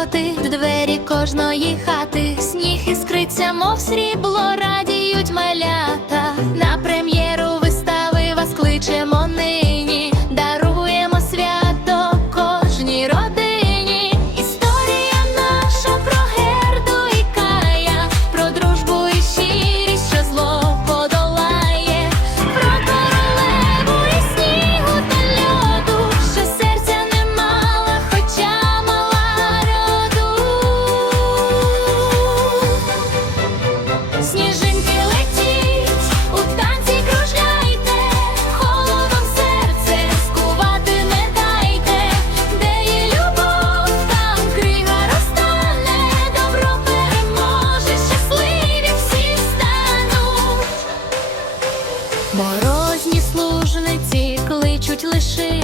скрикотить двері кожної хати, сніг іскриться, мов срібло. Мабуть, лише